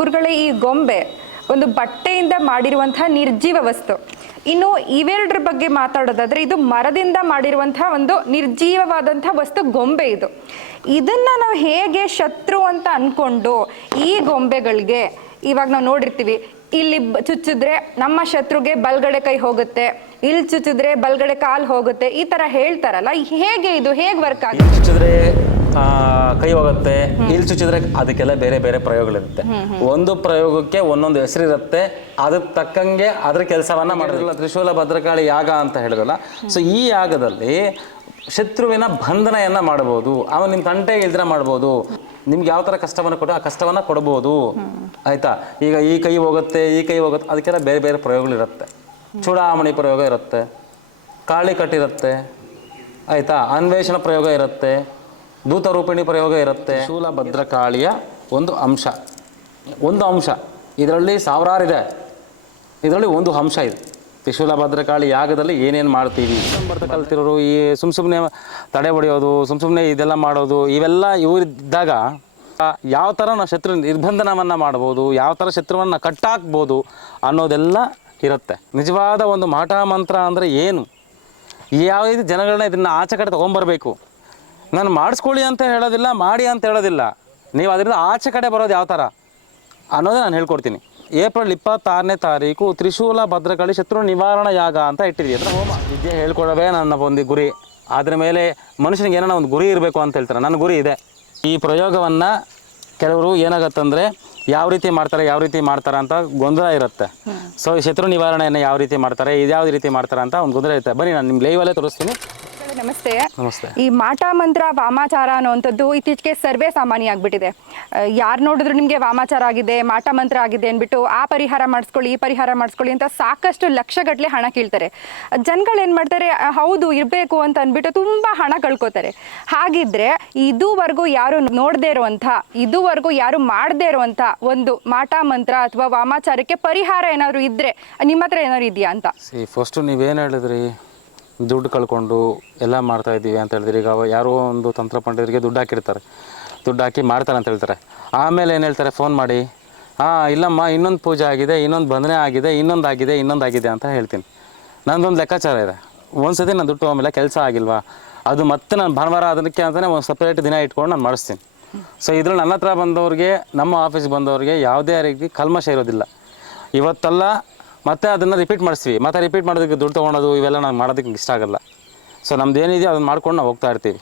ಗುರುಗಳೇ, ಈ ಗೊಂಬೆ ಒಂದು ಬಟ್ಟೆಯಿಂದ ಮಾಡಿರುವಂತಹ ನಿರ್ಜೀವ ವಸ್ತು. ಇನ್ನು ಇವೆರಡರ ಬಗ್ಗೆ ಮಾತಾಡೋದಾದ್ರೆ, ಇದು ಮರದಿಂದ ಮಾಡಿರುವಂತಹ ಒಂದು ನಿರ್ಜೀವವಾದಂತಹ ವಸ್ತು ಗೊಂಬೆ. ಇದನ್ನ ನಾವು ಹೇಗೆ ಶತ್ರು ಅಂತ ಅನ್ಕೊಂಡು ಈ ಗೊಂಬೆಗಳಿಗೆ, ಇವಾಗ ನಾವು ನೋಡಿರ್ತೀವಿ, ಇಲ್ಲಿ ಚುಚ್ಚಿದ್ರೆ ನಮ್ಮ ಶತ್ರುಗೆ ಬಲ್ಗಡೆ ಕೈ ಹೋಗುತ್ತೆ, ಇಲ್ಲಿ ಚುಚ್ಚಿದ್ರೆ ಬಲ್ಗಡೆ ಕಾಲು ಹೋಗುತ್ತೆ, ಈ ತರ ಹೇಳ್ತಾರಲ್ಲ, ಹೇಗೆ ಇದು ಹೇಗೆ ವರ್ಕ್ ಆಗುತ್ತೆ? ಚುಚ್ಚಿದ್ರೆ ಕೈ ಹೋಗುತ್ತೆ, ಇಲ್ಲಿ ಚುಚ್ಚಿದ್ರೆ ಅದಕ್ಕೆಲ್ಲ ಬೇರೆ ಬೇರೆ ಪ್ರಯೋಗಗಳಿರುತ್ತೆ. ಒಂದು ಪ್ರಯೋಗಕ್ಕೆ ಒಂದೊಂದು ಹೆಸರಿರುತ್ತೆ, ಅದಕ್ಕೆ ತಕ್ಕಂಗೆ ಅದ್ರ ಕೆಲಸವನ್ನ ಮಾಡೋದಿಲ್ಲ. ತ್ರಿಶೂಲ ಭದ್ರಕಾಳಿ ಯಾಗ ಅಂತ ಹೇಳಿದ್ರಲ್ಲ, ಸೊ ಈ ಯಾಗದಲ್ಲಿ ಶತ್ರುವಿನ ಬಂಧನೆಯನ್ನ ಮಾಡಬಹುದು. ಅವನು ನಿಮ್ಮ ತಂಟೆಗೆ ಇಲ್ದ್ರೆ ಮಾಡ್ಬೋದು. ನಿಮ್ಗೆ ಯಾವ ತರ ಕಷ್ಟವನ್ನ ಕೊಟ್ಟು ಆ ಕಷ್ಟವನ್ನ ಕೊಡಬಹುದು. ಆಯ್ತಾ? ಈಗ ಈ ಕೈ ಹೋಗುತ್ತೆ, ಈ ಕೈ ಹೋಗುತ್ತೆ, ಅದಕ್ಕೆಲ್ಲ ಬೇರೆ ಬೇರೆ ಪ್ರಯೋಗಗಳಿರುತ್ತೆ. ಚೂಡಾಮಣಿ ಪ್ರಯೋಗ ಇರುತ್ತೆ, ಕಾಳಿ ಕಟ್ಟಿರುತ್ತೆ, ಆಯ್ತಾ, ಅನ್ವೇಷಣ ಪ್ರಯೋಗ ಇರುತ್ತೆ, ದೂತರೂಪಿಣಿ ಪ್ರಯೋಗ ಇರುತ್ತೆ. ತ್ರಿಶೂಲ ಭದ್ರಕಾಳಿಯ ಒಂದು ಅಂಶ ಇದರಲ್ಲಿ ಸಾವಿರಾರಿದೆ, ಇದರಲ್ಲಿ ಒಂದು ಅಂಶ ಇದೆ. ತ್ರಿಶೂಲ ಭದ್ರಕಾಳಿ ಯಾಗದಲ್ಲಿ ಏನೇನು ಮಾಡ್ತೀವಿ ಬರ್ತ ಕಲ್ತಿರೋರು ಈ ಸುಮ್ಮನೆ ತಡೆ ಹೊಡೆಯೋದು, ಸುಮ್ಮನೆ ಇದೆಲ್ಲ ಮಾಡೋದು, ಇವೆಲ್ಲ ಇವರಿದ್ದಾಗ ಯಾವ ಥರ ನಾವು ಶತ್ರು ನಿರ್ಬಂಧನವನ್ನು ಮಾಡ್ಬೋದು, ಯಾವ ಥರ ಶತ್ರುವನ್ನು ಕಟ್ಟಾಕ್ಬೋದು ಅನ್ನೋದೆಲ್ಲ ಇರುತ್ತೆ. ನಿಜವಾದ ಒಂದು ಮಾಟ ಮಂತ್ರ ಅಂದರೆ ಏನು, ಯಾವ ರೀತಿ ಜನಗಳನ್ನ ಇದನ್ನು ಆಚೆ ಕಡೆ ತೊಗೊಂಬರ್ಬೇಕು. ನಾನು ಮಾಡಿಸ್ಕೊಳ್ಳಿ ಅಂತ ಹೇಳೋದಿಲ್ಲ, ಮಾಡಿ ಅಂತ ಹೇಳೋದಿಲ್ಲ, ನೀವು ಅದರಿಂದ ಆಚೆ ಕಡೆ ಬರೋದು ಯಾವ ಥರ ಅನ್ನೋದೇ ನಾನು ಹೇಳ್ಕೊಡ್ತೀನಿ. ಏಪ್ರಿಲ್ 26ನೇ ತಾರೀಕು ತ್ರಿಶೂಲ ಭದ್ರಕಾಳಿ ಶತ್ರು ನಿವಾರಣಾ ಯಾಗ ಅಂತ ಇಟ್ಟಿದ್ವಿ. ಅಂದರೆ ಹೋಮ ವಿದ್ಯೆ ಹೇಳ್ಕೊಡೋದೇ ನನ್ನ ಒಂದು ಗುರಿ. ಅದ್ರ ಮೇಲೆ ಮನುಷ್ಯನಿಗೆ ಏನೋ ಒಂದು ಗುರಿ ಇರಬೇಕು ಅಂತ ಹೇಳ್ತಾರೆ. ನನ್ನ ಗುರಿ ಇದೆ. ಈ ಪ್ರಯೋಗವನ್ನು ಕೆಲವರು ಏನಾಗತ್ತಂದರೆ ಯಾವ ರೀತಿ ಮಾಡ್ತಾರೆ ಅಂತ ಗೊಂದಲ ಇರುತ್ತೆ. ಸೊ ಈ ಶತ್ರು ನಿವಾರಣೆಯನ್ನು ಯಾವ ರೀತಿ ಮಾಡ್ತಾರೆ, ಇದ್ಯಾವ ರೀತಿ ಮಾಡ್ತಾರೆ ಅಂತ ಒಂದು ಗೊಂದಲ ಇರುತ್ತೆ. ಬನ್ನಿ ನಾನು ನಿಮ್ಮ ಲೈವಲ್ಲೇ ತೋರಿಸ್ತೀನಿ. ನಮಸ್ತೆ. ನಮಸ್ತೆ. ಈ ಮಾಟ ಮಂತ್ರ ವಾಮಾಚಾರ ಅನ್ನುವಂಥದ್ದು ಇತ್ತೀಚೆಗೆ ಸರ್ವೇ ಸಾಮಾನ್ಯ ಆಗ್ಬಿಟ್ಟಿದೆ. ಯಾರು ನೋಡಿದ್ರು ನಿಮಗೆ ವಾಮಾಚಾರ ಆಗಿದೆ, ಮಾಟ ಮಂತ್ರ ಆಗಿದೆ ಅಂದ್ಬಿಟ್ಟು ಆ ಪರಿಹಾರ ಮಾಡಿಸ್ಕೊಳ್ಳಿ, ಈ ಪರಿಹಾರ ಮಾಡಿಸ್ಕೊಳ್ಳಿ ಅಂತ ಸಾಕಷ್ಟು ಲಕ್ಷಗಟ್ಟಲೆ ಹಣ ಕೇಳ್ತಾರೆ. ಜನಗಳು ಏನು ಮಾಡ್ತಾರೆ, ಹೌದು ಇರಬೇಕು ಅಂತ ಅಂದ್ಬಿಟ್ಟು ತುಂಬ ಹಣ ಕಳ್ಕೊತಾರೆ. ಹಾಗಿದ್ರೆ ಇದುವರೆಗೂ ಯಾರು ನೋಡದೇ ಇರುವಂಥ, ಇದುವರೆಗೂ ಯಾರು ಮಾಡದೇ ಇರುವಂಥ ಒಂದು ಮಾಟ ಮಂತ್ರ ಅಥವಾ ವಾಮಾಚಾರಕ್ಕೆ ಪರಿಹಾರ ಏನಾದರೂ ಇದ್ದರೆ ನಿಮ್ಮ ಹತ್ರ ಏನಾದ್ರು ಇದೆಯಾ ಅಂತ? ಫಸ್ಟು ನೀವೇನು ಹೇಳಿದ್ರಿ, ದುಡ್ಡು ಕಳ್ಕೊಂಡು ಎಲ್ಲ ಮಾಡ್ತಾ ಇದ್ದೀವಿ ಅಂತ ಹೇಳಿದ್ರಿ. ಈಗ ಯಾರೋ ಒಂದು ತಂತ್ರ ಪಂಡಿತರಿಗೆ ದುಡ್ಡು ಹಾಕಿರ್ತಾರೆ, ದುಡ್ಡು ಹಾಕಿ ಮಾಡ್ತಾರೆ ಅಂತ ಹೇಳ್ತಾರೆ. ಆಮೇಲೆ ಏನು ಹೇಳ್ತಾರೆ, ಫೋನ್ ಮಾಡಿ, ಇಲ್ಲಮ್ಮ ಇನ್ನೊಂದು ಪೂಜೆ ಆಗಿದೆ, ಇನ್ನೊಂದು ಬಂಧನೆ ಆಗಿದೆ, ಇನ್ನೊಂದಾಗಿದೆ ಅಂತ ಹೇಳ್ತೀನಿ. ನನ್ನದೊಂದು ಲೆಕ್ಕಾಚಾರ ಇದೆ. ಒಂದು ಸತಿ ನಾನು ದುಡ್ಡು ಆಮೇಲೆ ಕೆಲಸ ಆಗಿಲ್ವಾ, ಅದು ಮತ್ತೆ ನಾನು ಭಾನುವಾರ ಅದಕ್ಕೆ ಅಂತಲೇ ಒಂದು ಸಪ್ರೇಟ್ ದಿನ ಇಟ್ಕೊಂಡು ನಾನು ಮಾಡಿಸ್ತೀನಿ. ಸೊ ಇದ್ರಲ್ಲಿ ನನ್ನ ಹತ್ರ ಬಂದವ್ರಿಗೆ, ನಮ್ಮ ಆಫೀಸ್ಗೆ ಬಂದವ್ರಿಗೆ ಯಾವುದೇ ರೀತಿ ಕಲ್ಮಶ ಇರೋದಿಲ್ಲ. ಇವತ್ತಲ್ಲ ಮತ್ತೆ ಅದನ್ನು ರಿಪೀಟ್ ಮಾಡಿಸ್ತೀವಿ, ಮತ್ತೆ ರಿಪೀಟ್ ಮಾಡೋದಕ್ಕೆ ದುಡ್ಡು ತೊಗೊಳೋದು ಇವೆಲ್ಲ ನಾನು ಮಾಡೋದಕ್ಕೆ ಇಷ್ಟ ಆಗಲ್ಲ. ಸೊ ನಮ್ದು ಏನಿದೆಯೋ ಅದನ್ನು ಮಾಡ್ಕೊಂಡು ನಾವು ಹೋಗ್ತಾ ಇರ್ತೀವಿ.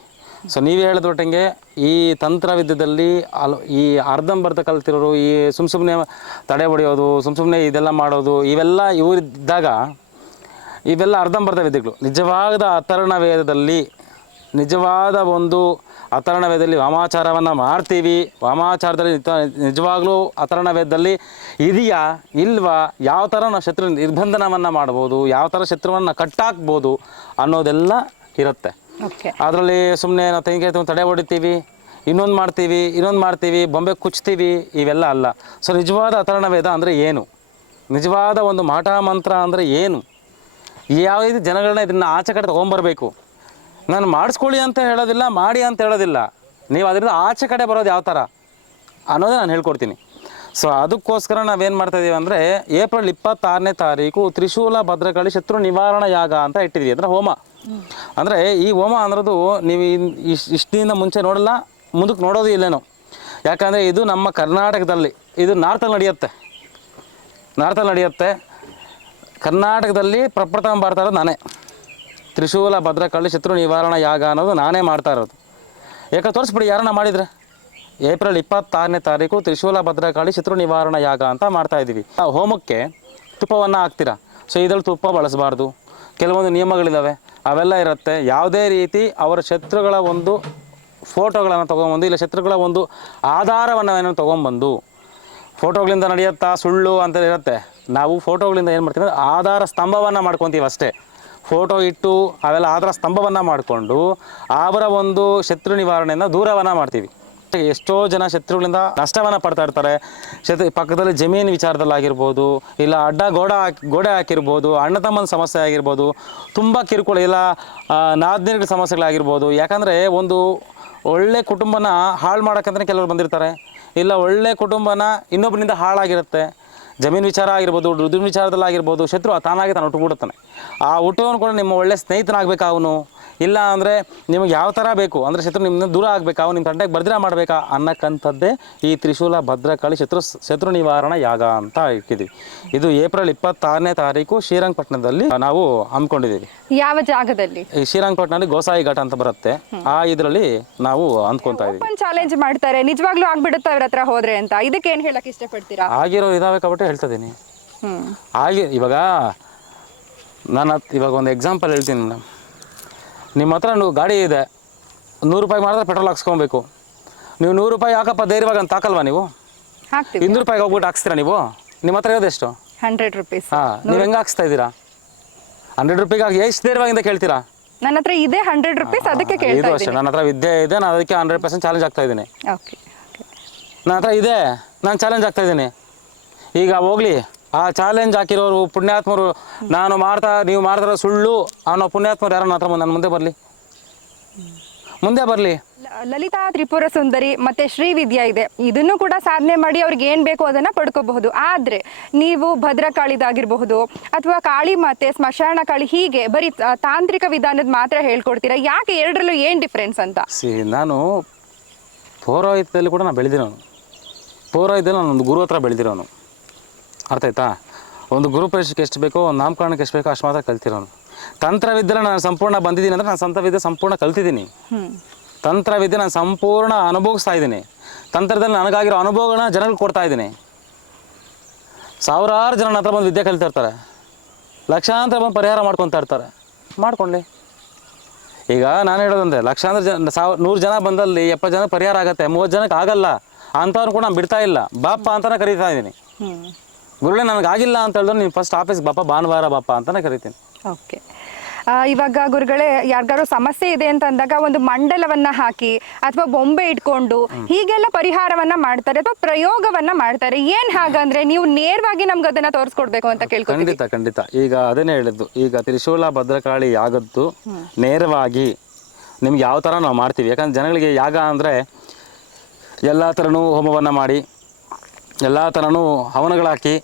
ಸೊ ನೀವೇ ಹೇಳಿದೊಟ್ಟಂಗೆ ಈ ತಂತ್ರವಿದ್ಯದಲ್ಲಿ ಈ ಅರ್ಧಂಬರ್ಧ ಕಲ್ತಿರೋರು ಈ ಸುಮ್ಮನೆ ತಡೆ ಹೊಡೆಯೋದು, ಸುಮ್ಮನೆ ಇದೆಲ್ಲ ಮಾಡೋದು, ಇವೆಲ್ಲ ಇವರಿದ್ದಾಗ ಇವೆಲ್ಲ ಅರ್ಧಂಬರ್ಧ ವಿದ್ಯೆಗಳು. ನಿಜವಾದ ಅಥರ್ಣ ವೇದದಲ್ಲಿ, ನಿಜವಾದ ಒಂದು ಅಥರ್ಣ ವೇದದಲ್ಲಿ ವಾಮಾಚಾರವನ್ನು ಮಾಡ್ತೀವಿ. ವಾಮಾಚಾರದಲ್ಲಿ ನಿಜವಾಗ್ಲೂ ಅಥರ್ಣ ವೇದದಲ್ಲಿ ಇದೆಯಾ ಇಲ್ವಾ, ಯಾವ ಥರ ನಾವು ಶತ್ರು ನಿರ್ಬಂಧನವನ್ನು ಮಾಡ್ಬೋದು, ಯಾವ ಥರ ಶತ್ರುವನ್ನು ಕಟ್ಟಾಕ್ಬೋದು ಅನ್ನೋದೆಲ್ಲ ಇರುತ್ತೆ. ಅದರಲ್ಲಿ ಸುಮ್ಮನೆ ನಾವು ತೆಂಗಿನಕಾಯಿ ತಡೆ ಹೊಡಿತೀವಿ, ಇನ್ನೊಂದು ಮಾಡ್ತೀವಿ, ಬೊಂಬೆ ಕುಚ್ತೀವಿ, ಇವೆಲ್ಲ ಅಲ್ಲ. ಸೊ ನಿಜವಾದ ಅಥರ್ಣ ವೇದ ಅಂದರೆ ಏನು, ನಿಜವಾದ ಒಂದು ಮಾಟ ಮಂತ್ರ ಅಂದರೆ ಏನು, ಯಾವ ರೀತಿ ಜನಗಳನ್ನ ಇದನ್ನು ಆಚೆ ಕಡೆ ತೊಗೊಂಬರ್ಬೇಕು. ನಾನು ಮಾಡಿಸ್ಕೊಳ್ಳಿ ಅಂತ ಹೇಳೋದಿಲ್ಲ, ಮಾಡಿ ಅಂತ ಹೇಳೋದಿಲ್ಲ, ನೀವು ಅದರಿಂದ ಆಚೆ ಕಡೆ ಬರೋದು ಯಾವ ಥರ ಅನ್ನೋದೇ ನಾನು ಹೇಳ್ಕೊಡ್ತೀನಿ. ಸೊ ಅದಕ್ಕೋಸ್ಕರ ನಾವೇನು ಮಾಡ್ತಾಯಿದ್ದೀವಿ ಅಂದರೆ ಏಪ್ರಿಲ್ 26ನೇ ತಾರೀಕು ತ್ರಿಶೂಲ ಭದ್ರಕಾಳಿ ಶತ್ರು ನಿವಾರಣಾ ಯಾಗ ಅಂತ ಇಟ್ಟಿದ್ವಿ. ಅಂದರೆ ಹೋಮ. ಅಂದರೆ ಈ ಹೋಮ ಅನ್ನೋದು ನೀವು ಇಷ್ಟಿಂದ ಮುಂಚೆ ನೋಡಲ್ಲ, ಮುಂದಕ್ಕೆ ನೋಡೋದು ಇಲ್ಲೇನೋ. ಯಾಕಂದರೆ ಇದು ನಮ್ಮ ಕರ್ನಾಟಕದಲ್ಲಿ, ಇದು ನಾರ್ತಲ್ಲಿ ನಡೆಯುತ್ತೆ. ಕರ್ನಾಟಕದಲ್ಲಿ ಪ್ರಪ್ರಥಮ ಮಾಡ್ತಾ ಇರೋದು ನಾನೇ. ತ್ರಿಶೂಲ ಭದ್ರಕಾಳಿ ಶತ್ರು ನಿವಾರಣಾ ಯಾಗ ಅನ್ನೋದು ನಾನೇ ಮಾಡ್ತಾ ಇರೋದು. ಯಾಕೆ ತೋರಿಸ್ಬಿಡಿ ಯಾರನ್ನ ಮಾಡಿದರೆ. ಏಪ್ರಿಲ್ 26ನೇ ತಾರೀಕು ತ್ರಿಶೂಲ ಭದ್ರಕಾಳಿ ಶತ್ರು ನಿವಾರಣಾ ಯಾಗ ಅಂತ ಮಾಡ್ತಾಯಿದ್ದೀವಿ. ಆ ಹೋಮಕ್ಕೆ ತುಪ್ಪವನ್ನು ಹಾಕ್ತೀರಾ. ಸೊ ಇದರಲ್ಲಿ ತುಪ್ಪ ಬಳಸಬಾರ್ದು, ಕೆಲವೊಂದು ನಿಯಮಗಳಿದ್ದಾವೆ, ಅವೆಲ್ಲ ಇರುತ್ತೆ. ಯಾವುದೇ ರೀತಿ ಅವರ ಶತ್ರುಗಳ ಒಂದು ಫೋಟೋಗಳನ್ನು ತೊಗೊಂಬಂದು, ಇಲ್ಲ ಶತ್ರುಗಳ ಒಂದು ಆಧಾರವನ್ನು ಏನೋ ತೊಗೊಂಬಂದು, ಫೋಟೋಗಳಿಂದ ನಡೆಯುತ್ತಾ ಸುಳ್ಳು ಅಂತ ಇರುತ್ತೆ. ನಾವು ಫೋಟೋಗಳಿಂದ ಏನು ಮಾಡ್ತೀವಿ ಅಂದರೆ ಆಧಾರ ಸ್ತಂಭವನ್ನು ಮಾಡ್ಕೊತೀವಿ ಅಷ್ಟೇ. ಫೋಟೋ ಇಟ್ಟು ಅವೆಲ್ಲ ಆಧಾರ ಸ್ತಂಭವನ್ನು ಮಾಡಿಕೊಂಡು ಅವರ ಒಂದು ಶತ್ರು ನಿವಾರಣೆಯಿಂದ ದೂರವನ್ನು ಮಾಡ್ತೀವಿ. ಎಷ್ಟೋ ಜನ ಶತ್ರುಗಳಿಂದ ನಷ್ಟವನ್ನು ಪಡ್ತಾ ಇರ್ತಾರೆ. ಪಕ್ಕದಲ್ಲಿ ಜಮೀನು ವಿಚಾರದಲ್ಲಾಗಿರ್ಬೋದು, ಇಲ್ಲ ಅಡ್ಡ ಗೋಡೆ ಹಾಕಿರ್ಬೋದು, ಅಣ್ಣ ತಮ್ಮನ ಸಮಸ್ಯೆ ಆಗಿರ್ಬೋದು, ತುಂಬ ಕಿರುಕುಳ, ಇಲ್ಲ ನಾದ್ನಿಗಳ ಸಮಸ್ಯೆಗಳಾಗಿರ್ಬೋದು. ಯಾಕಂದರೆ ಒಂದು ಒಳ್ಳೆ ಕುಟುಂಬನ ಹಾಳು ಮಾಡೋಕ್ಕಂತಲೇ ಕೆಲವರು ಬಂದಿರ್ತಾರೆ. ಇಲ್ಲ ಒಳ್ಳೆ ಕುಟುಂಬನ ಇನ್ನೊಬ್ಬರಿಂದ ಹಾಳಾಗಿರುತ್ತೆ. ಜಮೀನು ವಿಚಾರ ಆಗಿರ್ಬೋದು, ದುಡ್ಡಿನ ವಿಚಾರದಲ್ಲಿ ಆಗಿರ್ಬೋದು, ಶತ್ರು ತಾನಾಗಿ ತಾನು ಹುಟ್ಟುಬಿಡುತ್ತಾನೆ. ಆ ಹುಟ್ಟುವನು ಕೂಡ ನಿಮ್ಮ ಒಳ್ಳೆ ಸ್ನೇಹಿತನಾಗಬೇಕಾ ಅವನು, ಇಲ್ಲ ಅಂದರೆ ನಿಮಗೆ ಯಾವ ಥರ ಬೇಕು ಅಂದರೆ ಶತ್ರು ನಿಮ್ಮನ್ನ ದೂರ ಆಗಬೇಕಾ, ಅವ್ನು ನಿಮ್ಮ ತಂಟೆಗೆ ಬರ್ದಿರ ಮಾಡಬೇಕಾ ಅನ್ನಕ್ಕಂಥದ್ದೇ ಈ ತ್ರಿಶೂಲ ಭದ್ರಕಾಳಿ ಶತ್ರು ನಿವಾರಣಾ ಯಾಗ ಅಂತ ಇಟ್ಟಿದ್ದೀವಿ. ಇದು ಏಪ್ರಿಲ್ 26ನೇ ತಾರೀಕು ಶ್ರೀರಂಗಪಟ್ಟಣದಲ್ಲಿ ನಾವು ಹಮ್ಮಿಕೊಂಡಿದ್ದೀವಿ. ಯಾವ ಜಾಗದಲ್ಲಿ? ಈ ಶ್ರೀರಂಗಪಟ್ಟಣದಲ್ಲಿ ಗೋಸಾಯಿ ಘಾಟ್ ಅಂತ ಬರುತ್ತೆ, ಆ ಇದರಲ್ಲಿ ನಾವು ಅಂದ್ಕೊತಾ ಇದ್ದೀವಿ. ಓಪನ್ ಚಾಲೆಂಜ್ ಮಾಡ್ತಾರೆ, ನಿಜವಾಗ್ಲೂ ಆಗ್ಬಿಡುತ್ತೆ ಅವ್ರ ಹತ್ರ ಹೋದ್ರೆ ಅಂತ, ಇದಕ್ಕೆ ಏನು ಹೇಳಕ್ ಇಷ್ಟಪಡ್ತೀರಾ? ಆಗಿರೋ ಇದಾವೆ కాబట్టి ಹೇಳ್ತಿದ್ದೀನಿ. ಇವಾಗ ನಾನು ಇವಾಗ ಒಂದು ಎಕ್ಸಾಂಪಲ್ ಹೇಳ್ತೀನಿ ಮೇಡಮ್. ನಿಮ್ಮ ಹತ್ರ ಗಾಡಿ ಇದೆ, 100 ರೂಪಾಯಿ ಮಾಡಿದ್ರೆ ಪೆಟ್ರೋಲ್ ಹಾಕ್ಸ್ಕೊಬೇಕು. ನೀವು 100 ರೂಪಾಯಿ ಹಾಕಪ್ಪ ಧೈರ್ಯವಾಗಿ ಅಂತ ಹಾಕಲ್ವಾ ನೀವು? ಹಾಕ್ತೀವಿ. 200 ರೂಪಾಯಿಗೆ ಹೋಗ್ಬಿಟ್ಟು ಹಾಕ್ಸ್ತೀರಾ ನೀವು? ನಿಮ್ಮ ಹತ್ರ ಇರೋದು ಎಷ್ಟು? 100 ರೂಪೀಸ್. ಹಾಂ, ನೀವು ಹೆಂಗೆ ಹಾಕ್ಸ್ತಾ ಇದ್ದೀರಾ? 100 ರೂಪಾಯಿಗೆ ಎಷ್ಟು ಧೈರ್ಯವಾಗಿಂದ ಕೇಳ್ತೀರಾ? ನನ್ನ ಹತ್ರ ಇದೆ 100 ರೂಪೀಸ್, ಅದಕ್ಕೆ ಕೇಳ್ತಾ ಇದು ಅಷ್ಟೇ, ಇದ್ದೀನಿ. ನನ್ನ ಹತ್ರ ವಿದ್ಯೆ ಇದೆ, ನಾನು ಅದಕ್ಕೆ 100% ಚಾಲೆಂಜ್ ಆಗ್ತಾ ಇದ್ದೀನಿ. ಓಕೆ. ನನ್ನ ಹತ್ರ ಇದೆ, ನಾನು ಚಾಲೆಂಜ್ ಆಗ್ತಾ ಇದ್ದೀನಿ. ಈಗ ಹೋಗ್ಲಿ, ಆ ಚಾಲೆಂಜ್ ಹಾಕಿರೋರು ಪುಣ್ಯಾತ್ಮರು, ನೀವು ಮಾಡ್ತಾರೋ ಸುಳ್ಳು ಅನ್ನೋ ಪುಣ್ಯಾತ್ಮರು ಯಾರೋ ನನ್ನ ಹತ್ರ ನನ್ನ ಮುಂದೆ ಬರಲಿ. ಲಲಿತಾ ತ್ರಿಪುರ ಸುಂದರಿ ಮತ್ತೆ ಶ್ರೀವಿದ್ಯಾ ಇದೆ, ಇದನ್ನು ಕೂಡ ಸಾಧನೆ ಮಾಡಿ ಅವ್ರಿಗೆ ಏನು ಬೇಕೋ ಅದನ್ನು ಪಡ್ಕೋಬಹುದು. ಆದರೆ ನೀವು ಭದ್ರಕಾಳಿದಾಗಿರಬಹುದು ಅಥವಾ ಕಾಳಿ ಮಾತೆ, ಸ್ಮಶಾನ ಕಾಳಿ, ಹೀಗೆ ಬರೀ ತಾಂತ್ರಿಕ ವಿಧಾನದ ಮಾತ್ರ ಹೇಳ್ಕೊಡ್ತೀರಾ, ಯಾಕೆ ಎರಡರಲ್ಲೂ ಏನು ಡಿಫ್ರೆನ್ಸ್ ಅಂತ? ನಾನು ಪೌರೋಹಿತ್ಯದಲ್ಲಿ ಕೂಡ ನಾನು ಬೆಳೆದಿರೋನು. ಪೌರೋಹಿತ್ಯದಲ್ಲಿ ನಾನು ಒಂದು ಗುರು ಹತ್ರ ಬೆಳೆದಿರೋನು, ಅರ್ಥ ಆಯ್ತಾ? ಒಂದು ಗುರು ಪರೀಕ್ಷೆಗೆ ಎಷ್ಟು ಬೇಕೋ, ಒಂದು ನಾಮಕರಣಕ್ಕೆ ಎಷ್ಟು ಬೇಕೋ ಅಷ್ಟು ಮಾತ್ರ ಕಲ್ತಿರೋನು. ತಂತ್ರವಿದ್ಯೆ ನಾನು ಸಂಪೂರ್ಣ ಬಂದಿದ್ದೀನಿ ಅಂದರೆ ನಾನು ತಂತ್ರವಿದ್ಯೆ ಸಂಪೂರ್ಣ ಕಲ್ತಿದ್ದೀನಿ. ತಂತ್ರವಿದ್ಯೆ ನಾನು ಸಂಪೂರ್ಣ ಅನುಭವಿಸ್ತಾ ಇದ್ದೀನಿ. ತಂತ್ರದಲ್ಲಿ ನನಗಾಗಿರೋ ಅನುಭವಗಳನ್ನ ಜನಗಳಿಗೆ ಕೊಡ್ತಾ ಇದ್ದೀನಿ. ಸಾವಿರಾರು ಜನ ಹತ್ರ ಬಂದು ವಿದ್ಯೆ ಕಲಿತಿರ್ತಾರೆ, ಲಕ್ಷಾಂತರ ಬಂದು ಪರಿಹಾರ ಮಾಡ್ಕೊತಾ ಇರ್ತಾರೆ. ಮಾಡ್ಕೊಳ್ಳಿ. ಈಗ ನಾನು ಹೇಳೋದಂದ್ರೆ ಲಕ್ಷಾಂತರ ಜನ 100 ಜನ ಬಂದಲ್ಲಿ 70 ಜನ ಪರಿಹಾರ ಆಗುತ್ತೆ, 30 ಜನಕ್ಕೆ ಆಗಲ್ಲ. ಅಂಥವ್ರು ಕೂಡ ನಾನು ಬಿಡ್ತಾ ಇಲ್ಲ, ಬಾಪ ಅಂತಲೇ ಕರೀತಾ ಇದ್ದೀನಿ. ಗುರುಗಳೇ ನನಗಾಗಿಲ್ಲ ಅಂತ ಹೇಳಿದ್ರೆ ನೀವು ಫಸ್ಟ್ ಆಫೀಸ್ಗೆ ಬಾಪ, ಭಾನುವಾರ ಬಾಪ ಅಂತಲೇ ಕರಿತೀನಿ. ಓಕೆ. ಇವಾಗ ಗುರುಗಳೇ, ಯಾರಿಗಾರು ಸಮಸ್ಯೆ ಇದೆ ಅಂತ ಅಂದಾಗ ಒಂದು ಮಂಡಲವನ್ನ ಹಾಕಿ ಅಥವಾ ಬೊಂಬೆ ಇಟ್ಕೊಂಡು ಹೀಗೆಲ್ಲ ಪರಿಹಾರವನ್ನ ಮಾಡ್ತಾರೆ ಅಥವಾ ಪ್ರಯೋಗವನ್ನ ಮಾಡ್ತಾರೆ. ಏನ್ ಹಾಗಂದ್ರೆ ನೀವು ನೇರವಾಗಿ ನಮ್ಗೆ ಅದನ್ನ ತೋರಿಸ್ಕೊಡ್ಬೇಕು ಅಂತ ಕೇಳ್ಕೊತೀನಿ. ಖಂಡಿತ. ಈಗ ಅದನ್ನೇ ಹೇಳಿದ್ದು, ಈಗ ತ್ರಿಶೂಲ ಭದ್ರಕಾಳಿ ಯಾಗದ್ದು ನೇರವಾಗಿ ನಿಮ್ಗೆ ಯಾವ ಥರ ನಾವು ಮಾಡ್ತೀವಿ. ಯಾಕಂದ್ರೆ ಜನಗಳಿಗೆ ಯಾಗ ಅಂದರೆ ಎಲ್ಲ ಥರನೂ ಹೋಮವನ್ನು ಮಾಡಿ ಎಲ್ಲ ಥರನೂ ಹವನಗಳಾಕಿ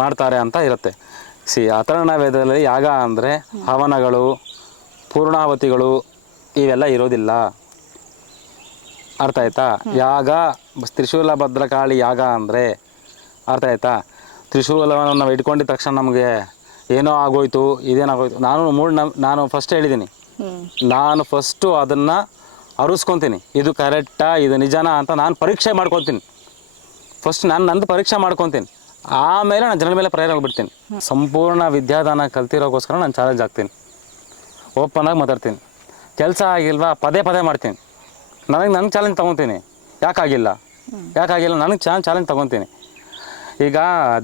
ಮಾಡ್ತಾರೆ ಅಂತ ಇರುತ್ತೆ. ಅಥರ್ವಣ ವೇದದಲ್ಲಿ ಯಾಗ ಅಂದರೆ ಹವನಗಳು, ಪೂರ್ಣಾವತಿಗಳು ಇವೆಲ್ಲ ಇರೋದಿಲ್ಲ. ಅರ್ಥ ಆಯ್ತಾ? ಯಾಗ ತ್ರಿಶೂಲ ಭದ್ರಕಾಳಿ ಯಾಗ ಅಂದರೆ ಅರ್ಥ ಆಯ್ತಾ? ತ್ರಿಶೂಲವನ್ನು ನಾವು ಇಟ್ಕೊಂಡಿದ ತಕ್ಷಣ ನಮಗೆ ಏನೋ ಆಗೋಯ್ತು, ಇದೇನಾಗೋಯ್ತು. ನಾನು ಫಸ್ಟ್ ಹೇಳಿದ್ದೀನಿ, ನಾನು ಫಸ್ಟು ಅದನ್ನು ಅರಿಸ್ಕೊತೀನಿ, ಇದು ಕರೆಕ್ಟಾ, ಇದು ನಿಜನಾ ಅಂತ ನಾನು ಪರೀಕ್ಷೆ ಮಾಡ್ಕೊತೀನಿ. ಫಸ್ಟ್ ನಂದು ಪರೀಕ್ಷೆ ಮಾಡ್ಕೊತೀನಿ, ಆಮೇಲೆ ನಾನು ಜನರ ಮೇಲೆ ಪ್ರೇರಣೆ ಬಿಡ್ತೀನಿ. ಸಂಪೂರ್ಣ ವಿದ್ಯಾದಾನ ಕಲ್ತಿರೋಕ್ಕೋಸ್ಕರ ನಾನು ಚಾಲೆಂಜ್ ಆಗ್ತೀನಿ, ಓಪನ್ನಾಗಿ ಮಾತಾಡ್ತೀನಿ. ಕೆಲಸ ಆಗಿಲ್ವಾ ಪದೇ ಮಾಡ್ತೀನಿ. ನನ್ನ ಚಾಲೆಂಜ್ ತೊಗೊತೀನಿ. ಯಾಕಾಗಿಲ್ಲ ನನಗೆ ಚಾಲೆಂಜ್ ತೊಗೊತೀನಿ. ಈಗ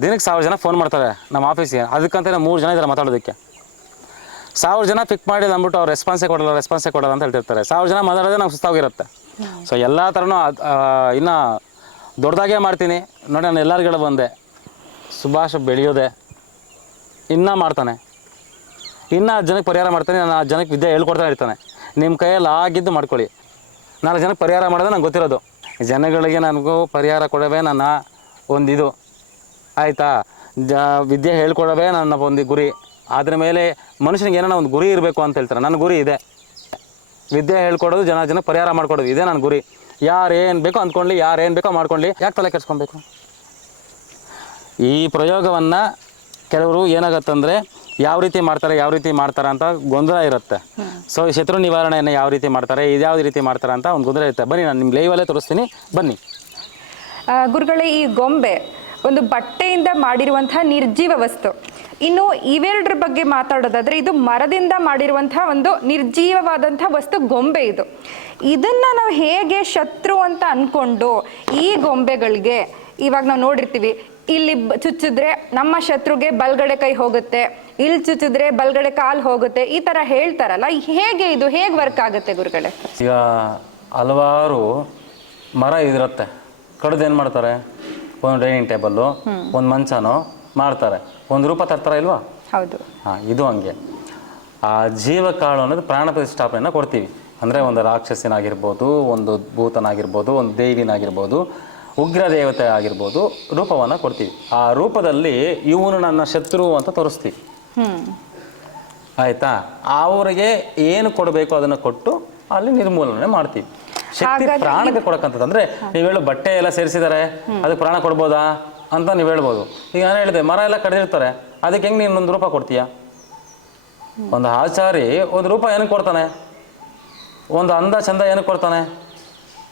ದಿನಕ್ಕೆ 1000 ಜನ ಫೋನ್ ಮಾಡ್ತಾರೆ ನಮ್ಮ ಆಫೀಸಿಗೆ, ಅದಕ್ಕಂತ 3 ಜನ ಇದ್ದಾರೆ ಮಾತಾಡೋದಕ್ಕೆ. 1000 ಜನ ಪಿಕ್ ಮಾಡಿ ಅಂದ್ಬಿಟ್ಟು ಅವ್ರು ರೆಸ್ಪಾನ್ಸೇ ಕೊಡಲ್ಲ ಅಂತ ಹೇಳ್ತಿರ್ತಾರೆ. 1000 ಜನ ಮಾತಾಡೋದೇ ನಮ್ಗೆ ಸುಸ್ತಾಗಿರುತ್ತೆ. ಸೊ ಎಲ್ಲ ಥರನೂ ಇನ್ನೂ ದೊಡ್ಡದಾಗೇ ಮಾಡ್ತೀನಿ. ನೋಡಿ, ನಾನು ಎಲ್ಲರಿಗೆಲ್ಲ ಬಂದೆ, ಸುಭಾಷ್ ಬೆಳೆಯೋದೆ ಇನ್ನೂ ಮಾಡ್ತಾನೆ, ಇನ್ನೂ 10 ಜನಕ್ಕೆ ಪರಿಹಾರ ಮಾಡ್ತಾನೆ. ನಾನು 10 ಜನಕ್ಕೆ ವಿದ್ಯೆ ಹೇಳ್ಕೊಡ್ತಾ ಇರ್ತಾನೆ. ನಿಮ್ಮ ಕೈಯಲ್ಲಿ ಆಗಿದ್ದು ಮಾಡ್ಕೊಳ್ಳಿ. 4 ಜನಕ್ಕೆ ಪರಿಹಾರ ಮಾಡೋದೇ ನಂಗೆ ಗೊತ್ತಿರೋದು. ಜನಗಳಿಗೆ ನನಗೂ ಪರಿಹಾರ ಕೊಡೋವೇ ನನ್ನ ಒಂದಿದು, ಆಯಿತಾ? ವಿದ್ಯೆ ಹೇಳ್ಕೊಡೋವೇ ನನ್ನ ಒಂದು ಗುರಿ. ಅದ್ರ ಮೇಲೆ ಮನುಷ್ಯನಿಗೆ ಏನೋ ಒಂದು ಗುರಿ ಇರಬೇಕು ಅಂತ ಹೇಳ್ತಾರೆ. ನನ್ನ ಗುರಿ ಇದೆ, ವಿದ್ಯೆ ಹೇಳ್ಕೊಡೋದು, ಜನಕ್ಕೆ ಪರಿಹಾರ ಮಾಡ್ಕೊಡೋದು, ಇದೇ ನನ್ನ ಗುರಿ. ಯಾರೇನು ಬೇಕೋ ಅಂದ್ಕೊಳ್ಳಿ, ಯಾರೇನು ಬೇಕೋ ಮಾಡ್ಕೊಳ್ಳಿ, ಯಾಕೆ ತಲೆ ಕೆಡ್ಸ್ಕೊಬೇಕು? ಈ ಪ್ರಯೋಗವನ್ನು ಕೆಲವರು ಏನಾಗತ್ತಂದರೆ ಯಾವ ರೀತಿ ಮಾಡ್ತಾರೆ ಅಂತ ಗೊಂದಲ ಇರುತ್ತೆ. ಸೊ ಈ ಶತ್ರು ನಿವಾರಣೆಯನ್ನು ಯಾವ ರೀತಿ ಮಾಡ್ತಾರೆ, ಇದ್ಯಾವ ರೀತಿ ಮಾಡ್ತಾರೆ ಅಂತ ಒಂದು ಗೊಂದಲ ಇರುತ್ತೆ. ಬನ್ನಿ, ನಾನು ನಿಮ್ಗೆ ಲೈವಲ್ಲೇ ತೋರಿಸ್ತೀನಿ, ಬನ್ನಿ. ಗುರುಗಳೇ, ಈ ಗೊಂಬೆ ಒಂದು ಬಟ್ಟೆಯಿಂದ ಮಾಡಿರುವಂತಹ ನಿರ್ಜೀವ ವಸ್ತು. ಇನ್ನು ಇವೆರಡರ ಬಗ್ಗೆ ಮಾತಾಡೋದಾದ್ರೆ, ಇದು ಮರದಿಂದ ಮಾಡಿರುವಂತಹ ಒಂದು ನಿರ್ಜೀವವಾದಂತಹ ವಸ್ತು ಗೊಂಬೆ. ಇದನ್ನ ನಾವು ಹೇಗೆ ಶತ್ರು ಅಂತ ಅನ್ಕೊಂಡು ಈ ಗೊಂಬೆಗಳಿಗೆ ಇವಾಗ ನಾವು ನೋಡಿರ್ತೀವಿ, ಇಲ್ಲಿ ಚುಚ್ಚಿದ್ರೆ ನಮ್ಮ ಶತ್ರುಗೆ ಬಲ್ಗಡೆ ಕೈ ಹೋಗುತ್ತೆ, ಇಲ್ಲಿ ಚುಚ್ಚಿದ್ರೆ ಬಲ್ಗಡೆ ಕಾಲು ಹೋಗುತ್ತೆ, ಈ ತರ ಹೇಳ್ತಾರಲ್ಲ, ಹೇಗೆ ವರ್ಕ್ ಆಗುತ್ತೆ ಗುರುಗಳೇ? ಈಗ ಹಲವಾರು ಮರ ಇದಿರುತ್ತೆ, ಕಡ್ದು ಏನು ಮಾಡ್ತಾರೆ, ಒಂದು ಡೈನಿಂಗ್ ಟೇಬಲ್ಲು, ಒಂದು ಮಂಚನೋ ಮಾಡ್ತಾರೆ, ಒಂದು ರೂಪ ತರ್ತಾರೆ ಇಲ್ವಾ? ಹೌದು. ಇದು ಹಂಗೆ. ಆ ಜೀವಕಾಳು ಅನ್ನೋದು ಪ್ರಾಣ ಪ್ರತಿಷ್ಠಾಪನೆಯನ್ನು ಕೊಡ್ತೀವಿ. ಅಂದರೆ ಒಂದು ರಾಕ್ಷಸನಾಗಿರ್ಬೋದು, ಒಂದು ಭೂತನಾಗಿರ್ಬೋದು, ಒಂದು ದೇವಿನಾಗಿರ್ಬೋದು, ಉಗ್ರ ದೇವತೆ ಆಗಿರ್ಬೋದು ರೂಪವನ್ನು ಕೊಡ್ತೀವಿ. ಆ ರೂಪದಲ್ಲಿ ಇವನು ನನ್ನ ಶತ್ರು ಅಂತ ತೋರಿಸ್ತೀವಿ. ಆಯಿತಾ? ಅವರಿಗೆ ಏನು ಕೊಡಬೇಕು ಅದನ್ನು ಕೊಟ್ಟು ಅಲ್ಲಿ ನಿರ್ಮೂಲನೆ ಮಾಡ್ತೀವಿ. ಶಕ್ತಿ ಪ್ರಾಣಕ್ಕೆ ಕೊಡಕ್ಕಂಥದ್ದು. ಅಂದರೆ ನೀವು ಹೇಳು ಬಟ್ಟೆ ಎಲ್ಲ ಸೇರಿಸಿದ್ದಾರೆ ಅದಕ್ಕೆ ಪ್ರಾಣ ಕೊಡ್ಬೋದಾ ಅಂತ ನೀವು ಹೇಳ್ಬೋದು. ಈಗ ನಾನು ಹೇಳಿದೆ ಮರ ಎಲ್ಲ ಕಡಿದಿರ್ತಾರೆ, ಅದಕ್ಕೆ ಹೆಂಗೆ ನೀನು ಒಂದು ರೂಪ ಕೊಡ್ತೀಯ? ಒಂದು ಆಚಾರಿ ಒಂದು ರೂಪ ಏನಕ್ಕೆ ಕೊಡ್ತಾನೆ? ಒಂದು ಅಂದ ಚಂದ ಏನಕ್ಕೆ ಕೊಡ್ತಾನೆ?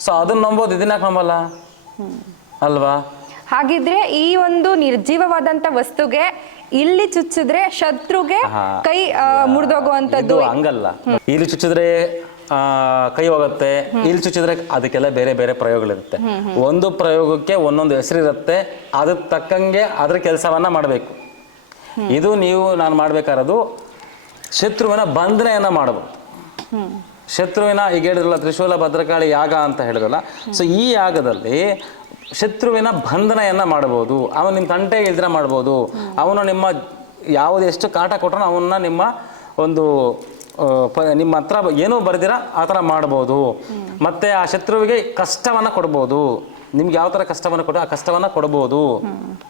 ಸೊ ಅದನ್ನ ನಂಬೋದು, ಇದನ್ನ ಯಾಕೆ ನಂಬಲ್ಲ ಅಲ್ವಾ? ಹಾಗಿದ್ರೆ ಈ ಒಂದು ನಿರ್ಜೀವವಾದಂತ ವಸ್ತುಗೆ ಇಲ್ಲಿ ಚುಚ್ಚಿದ್ರೆ ಶತ್ರುಗೆ ಕೈ ಮುರಿದೋಗುವಂತದ್ದು ಹಂಗಲ್ಲ. ಇಲ್ಲಿ ಚುಚ್ಚಿದ್ರೆ ಕೈ ಹೋಗುತ್ತೆ, ಇಲ್ಲಿ ಚುಚ್ಚಿದ್ರೆ ಅದಕ್ಕೆಲ್ಲ ಬೇರೆ ಬೇರೆ ಪ್ರಯೋಗಗಳಿರುತ್ತೆ. ಒಂದು ಪ್ರಯೋಗಕ್ಕೆ ಒಂದೊಂದು ಹೆಸರಿರುತ್ತೆ, ಅದಕ್ಕೆ ತಕ್ಕಂಗೆ ಅದ್ರ ಕೆಲಸವನ್ನ ಮಾಡಬೇಕು. ಇದು ನಾನು ಮಾಡ್ಬೇಕಾರದು ಶತ್ರುವಿನ ಬಂಧನೆಯನ್ನ ಮಾಡಬಹುದು. ಶತ್ರುವಿನ ಈಗ ಹೇಳಿದ್ರಲ್ಲ ತ್ರಿಶೂಲ ಭದ್ರಕಾಳಿ ಯಾಗ ಅಂತ ಹೇಳಿದ್ರಲ್ಲ, ಸೊ ಈ ಯಾಗದಲ್ಲಿ ಶತ್ರುವಿನ ಬಂಧನೆಯನ್ನ ಮಾಡಬಹುದು. ಅವನು ನಿಮ್ಮ ತಂಟೆಗೆ ಇಲ್ದಿರ ಮಾಡ್ಬೋದು. ಅವನು ನಿಮ್ಮ ಯಾವುದು ಎಷ್ಟು ಕಾಟ ಕೊಟ್ಟರು ಅವನ್ನ ನಿಮ್ಮ ಒಂದು ನಿಮ್ಮ ಹತ್ರ ಏನೂ ಬರ್ದಿರ ಆ ಥರ ಮಾಡ್ಬೋದು. ಮತ್ತೆ ಆ ಶತ್ರುವಿಗೆ ಕಷ್ಟವನ್ನ ಕೊಡ್ಬೋದು. ನಿಮ್ಗೆ ಯಾವ ಥರ ಕಷ್ಟವನ್ನು ಕೊಟ್ಟು ಆ ಕಷ್ಟವನ್ನ ಕೊಡ್ಬೋದು.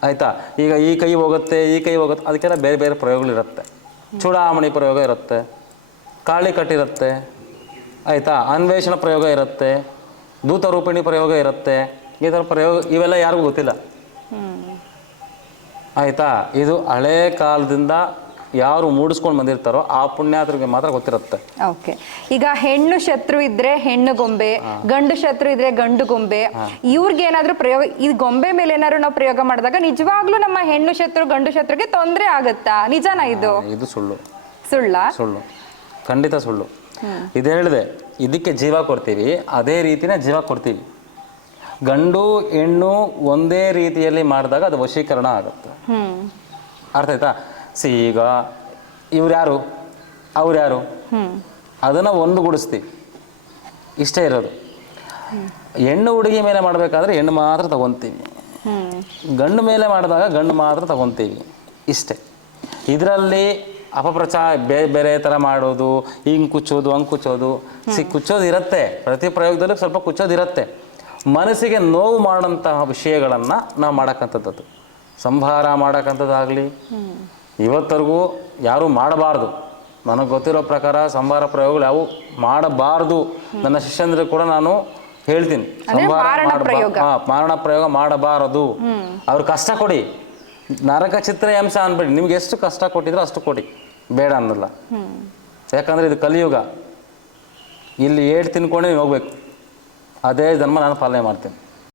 ಆಯ್ತಾ? ಈಗ ಈ ಕೈ ಹೋಗುತ್ತೆ, ಈ ಕೈ ಹೋಗುತ್ತೆ, ಅದಕ್ಕೆಲ್ಲ ಬೇರೆ ಬೇರೆ ಪ್ರಯೋಗಗಳಿರುತ್ತೆ. ಚೂಡಾಮಣಿ ಪ್ರಯೋಗ ಇರುತ್ತೆ, ಕಾಳಿ ಕಟ್ಟಿರುತ್ತೆ, ಆಯಿತಾ? ಅನ್ವೇಷಣ ಪ್ರಯೋಗ ಇರುತ್ತೆ, ದೂತರೂಪಿಣಿ ಪ್ರಯೋಗ ಇರುತ್ತೆ. ಈ ಥರ ಪ್ರಯೋಗ ಇವೆಲ್ಲ ಯಾರಿಗೂ ಗೊತ್ತಿಲ್ಲ. ಆಯಿತಾ? ಇದು ಹಳೇ ಕಾಲದಿಂದ ಯಾರು ಮೂಡಿಸ್ಕೊಂಡು ಬಂದಿರ್ತಾರೋ ಆ ಪುಣ್ಯಾತರಿಗೆ ಮಾತ್ರ ಗೊತ್ತಿರುತ್ತೆ. ಓಕೆ. ಈಗ ಹೆಣ್ಣು ಶತ್ರು ಇದ್ರೆ ಹೆಣ್ಣು ಗೊಂಬೆ, ಗಂಡು ಶತ್ರು ಇದ್ರೆ ಗಂಡು ಗೊಂಬೆ, ಇವ್ರಿಗೆ ಏನಾದ್ರೂ ಪ್ರಯೋಗ, ಈ ಗೊಂಬೆ ಮೇಲೆ ಏನಾದ್ರು ನಾವು ಪ್ರಯೋಗ ಮಾಡಿದಾಗ ನಿಜವಾಗ್ಲೂ ನಮ್ಮ ಹೆಣ್ಣು ಶತ್ರು ಗಂಡು ಶತ್ರುಗೆ ತೊಂದರೆ ಆಗತ್ತಾ? ನಿಜನಾ ಇದು? ಇದು ಸುಳ್ಳು. ಸುಳ್ಳು, ಖಂಡಿತ ಸುಳ್ಳು. ಇದು ಹೇಳಿದೆ, ಇದಕ್ಕೆ ಜೀವ ಕೊಡ್ತೀವಿ, ಅದೇ ರೀತಿನೇ ಜೀವ ಕೊಡ್ತೀವಿ. ಗಂಡು ಹೆಣ್ಣು ಒಂದೇ ರೀತಿಯಲ್ಲಿ ಮಾಡಿದಾಗ ಅದು ವಶೀಕರಣ ಆಗುತ್ತೆ. ಅರ್ಥ ಆಯ್ತಾ? ಈಗ ಇವ್ರ್ಯಾರು ಅವ್ರ್ಯಾರು ಅದನ್ನು ಒಂದುಗೂಡಿಸ್ತೀವಿ, ಇಷ್ಟೇ ಇರೋದು. ಹೆಣ್ಣು ಹುಡುಗಿ ಮೇಲೆ ಮಾಡಬೇಕಾದ್ರೆ ಹೆಣ್ಣು ಮಾತ್ರ ತಗೊತೀವಿ, ಗಂಡು ಮೇಲೆ ಮಾಡಿದಾಗ ಗಂಡು ಮಾತ್ರ ತಗೊತೀವಿ, ಇಷ್ಟೇ. ಇದರಲ್ಲಿ ಅಪಪ್ರಚಾರ ಬೇರೆ ಬೇರೆ ಥರ ಮಾಡೋದು, ಹಿಂಗೆ ಕುಚ್ಚೋದು ಹಂಗೆ ಕುಚ್ಚೋದು, ಕುಚ್ಚೋದು ಇರುತ್ತೆ. ಪ್ರತಿ ಪ್ರಯೋಗದಲ್ಲೂ ಸ್ವಲ್ಪ ಕುಚ್ಚೋದು ಇರುತ್ತೆ. ಮನಸ್ಸಿಗೆ ನೋವು ಮಾಡೋಂತಹ ವಿಷಯಗಳನ್ನು ನಾವು ಮಾಡೋಕ್ಕಂಥದ್ದು, ಸಂಹಾರ ಮಾಡೋಕ್ಕಂಥದ್ದಾಗಲಿ ಇವತ್ತರೆಗೂ ಯಾರೂ ಮಾಡಬಾರ್ದು. ನನಗೆ ಗೊತ್ತಿರೋ ಪ್ರಕಾರ ಸಂಹಾರ ಪ್ರಯೋಗಗಳು ಯಾವು ಮಾಡಬಾರ್ದು. ನನ್ನ ಶಿಷ್ಯಂದ್ರಿಗೆ ಕೂಡ ನಾನು ಹೇಳ್ತೀನಿ, ಮಾರಣ ಪ್ರಯೋಗ ಮಾಡಬಾರದು. ಅವ್ರ ಕಷ್ಟ ಕೊಡಿ, ನರಕ ಚಿತ್ರ ಹಿಂಸೆ ಅನ್ಬೇಡಿ. ನಿಮ್ಗೆ ಎಷ್ಟು ಕಷ್ಟ ಕೊಟ್ಟಿದ್ರು ಅಷ್ಟು ಕೊಡಿ, ಬೇಡ ಅನ್ನಲ್ಲ. ಯಾಕಂದರೆ ಇದು ಕಲಿಯುಗ. ಇಲ್ಲಿ ಏಟ್ ತಿನ್ಕೊಂಡೇ ನೀವು ಹೋಗ್ಬೇಕು. ಅದೇ ಜನ್ಮ ನಾನು ಪಾಲನೆ ಮಾಡ್ತೀನಿ.